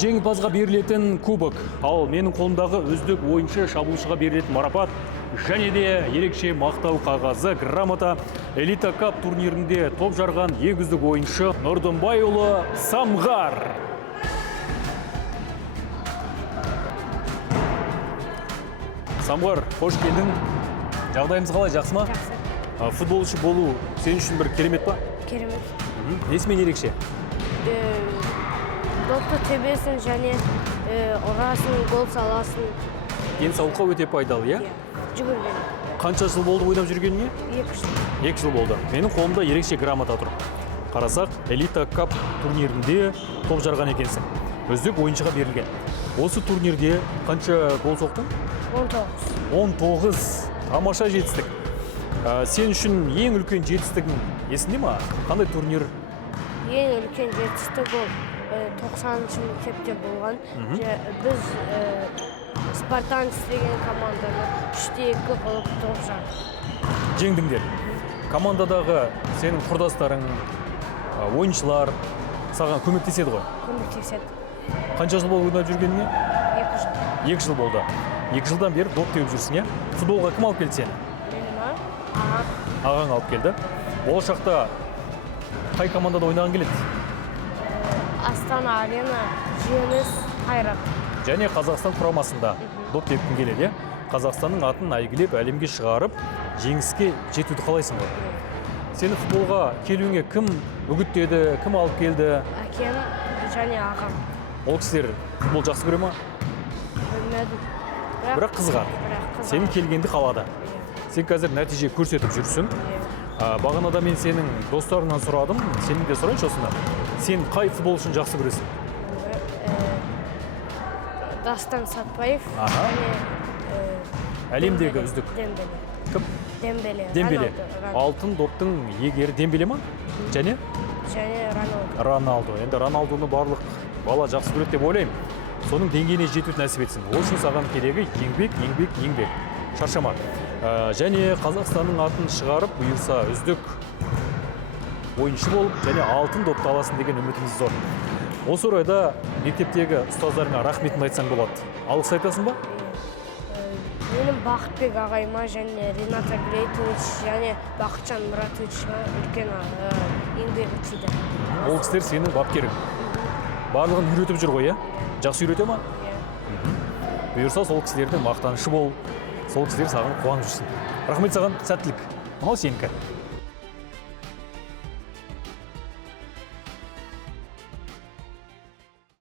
жеңімпазға берілетін кубок, ал менің қолымдағы үздік ойыншы шабуылшыға берілетін марапат және де ерекше мақтау қағазы грамота Элита Кап турнирінде топ жарған ең үздік ойыншы Нұрдынбайұлы Самғар. Самғар, қош келдің. Жағдайымыз қалай, жақсы ма? Жақсы. Футболшы болу сен үшін бір керемет па? Керемет. Несімен ерекше? Допты тебесін және ұрасын, гол саласын. Денсаулыққа өте пайдалы, иә? Жүгірген. Қанша жыл болды ойнап жүргеніңе? 2 жыл. 2 жыл болды. Менің қолымда ерекше грамота тұр. Қарасақ, Элита Кап турнирінде топ жарған екенсің. Үздік ойыншыға берілген. Осы турнирде қанша гол соқтың? 19. 19. Тамаша жетістік. Сен үшін ең үлкен жетістігің есіңде ма? Қандай турнир? Ең үлкен жетістік ол 90-шы мектепте болған. Біз Спартанец деген команданы 3-2 қылып топ жардық. Жеңдіңдер. Командадағы сенің құрдастарың, ойыншылар саған көмектеседі ғой? Көмектеседі. Қанша жыл болды ойнап жүргеніңе? 2 жыл. 2 жыл болды. 2 жылдан бері доп теуіп жүрсің, иә? Футболға кім алып келді сені? Ағаң алып келді. Болашақта қай командада ойнаған келеді? Астана Арена, Жеңіс, Қайрат. Және Қазақстан құрамасында доп тепкің келеді, иә? Қазақстанның атын әйгілеп, әлемге шығарып, жеңіске жетуді қалайсың ғой? Сені футболға келуіңе кім үгіттеді, кім алып келді? Әкем және ағам. Ол кісілер футбол жақсы көре ма? Білмедім. Бірақ қызығады. Сенің келгенді қалады. Сен қазір нәтиже көрсетіп жүрсің. Бағанада мен сенің достарыңнан сұрадым, сенің де сұрайыншы осында. Сен қай футболшыны жақсы көресің? Дастан Сатпаев. Әлемдегі үздік. Дембеле. Кім? Дембеле. Дембеле. Алтын доптың егері Дембеле ма? Және? Және Роналдо. Роналдо. Енді Роналдоны барлық бала жақсы көреді деп ойлаймын. Соның деңгейіне жетуді нәсіп етсін. Ол үшін саған керегі еңбек. Шаршама. Және Қазақстанның атын шығарып, бұйырса үздік ойыншы болып, және алтын допты аласың деген үмітіміз зор. Осы орайда мектептегі ұстаздарыңа рахметін айтсаң болады. Алғыс айтасың ба? Менің Бақытбек ағайыма және Рената Глейтович және Бақытжан Мұратовичқа үлкен еңбегі тиді. Ол кісілер сенің бапкерің. Барлығын үйретіп жүр ғой, иә? Жақсы үйрете ма? Бұйырса сол кісілердің мақтанышы бол, сол кісілер саған қуанып жүрсін. Рахмет саған, сәттілік. Мынау сенікі.